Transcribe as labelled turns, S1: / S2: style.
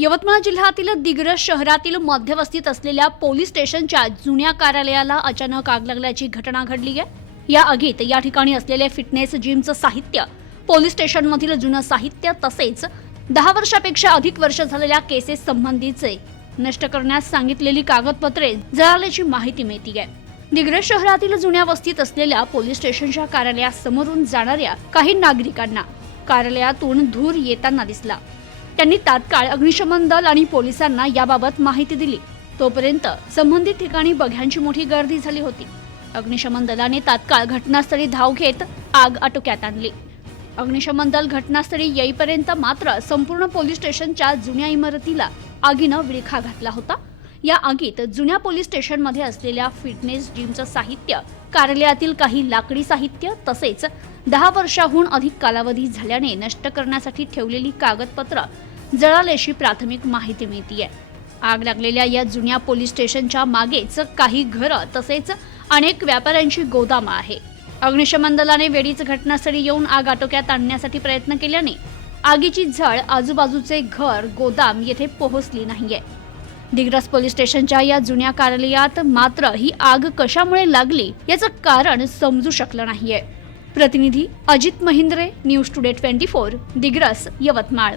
S1: यवतमाळ जिल्ह्यातील दिग्रस शहरातील मध्यवस्तीत असलेल्या पोलीस स्टेशनच्या जुन्या कार्यालयाला अचानक आग लागल्याची घटना घडली आहे. या आगीत या ठिकाणी असलेले फिटनेस जिमचं साहित्य पोलीस स्टेशनमधील जुनं साहित्य तसेच दहा वर्षापेक्षा अधिक वर्ष झालेल्या केसेस संबंधीचे नष्ट करण्यास सांगितलेली कागदपत्रे जळाल्याची माहिती मिळते दिग्रस शहरातील जुन्या वस्तीत असलेल्या पोलीस स्टेशनच्या कार्यालयासमोरून जाणाऱ्या काही नागरिकांना कार्यालयातून धूर येताना दिसला. त्यांनी तात्काळ अग्निशमन दल आणि पोलिसांना याबाबत माहिती दिली. तोपर्यंत संबंधित ठिकाणी बघ्यांची मोठी गर्दी झाली होती. अग्निशमन दलाने तात्काळ घटनास्थळी धाव घेत आग आटोक्यात आणली. अग्निशमन दल घटनास्थळी येईपर्यंत मात्र संपूर्ण पोलीस स्टेशनच्या जुन्या इमारतीला आगीनं विळखा घातला होता. या आगीत जुन्या पोलीस स्टेशनमध्ये असलेल्या फिटनेस जिमचं साहित्य कार्यालयातील काही लाकडी साहित्य तसेच दहा वर्षाहून अधिक कालावधी झाल्याने नष्ट करण्यासाठी ठेवलेली कागदपत्र जळाल्याची प्राथमिक माहिती मिळतीये. आग लागलेल्या या जुन्या पोलीस स्टेशनच्या मागेच काही घरं तसेच अनेक व्यापाऱ्यांची गोदामं आहे. अग्निशमन दलाने वेळीच घटनास्थळी येऊन आग आटोक्यात आणण्यासाठी प्रयत्न केल्याने आगीची झळ आजूबाजूचे घर गोदाम येथे पोहोचली नाहीये. दिग्रस पोलीस स्टेशनच्या या जुन्या कार्यालयात मात्र ही आग कशामुळे लागली याचं कारण समजू शकलं नाहीये. प्रतिनिधी Ajit Mahindre news today twenty four Digras Yavatmal.